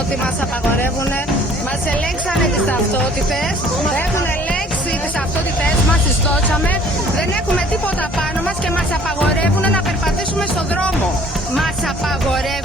ότι μας απαγορεύουν, μας ελέγξανε τις ταυτότητες, έχουν ελέγξει τις ταυτότητες μας, τις δώσαμε, δεν έχουμε τίποτα πάνω μας και μας απαγορεύουν να περπατήσουμε στον δρόμο. Μας απαγορεύουν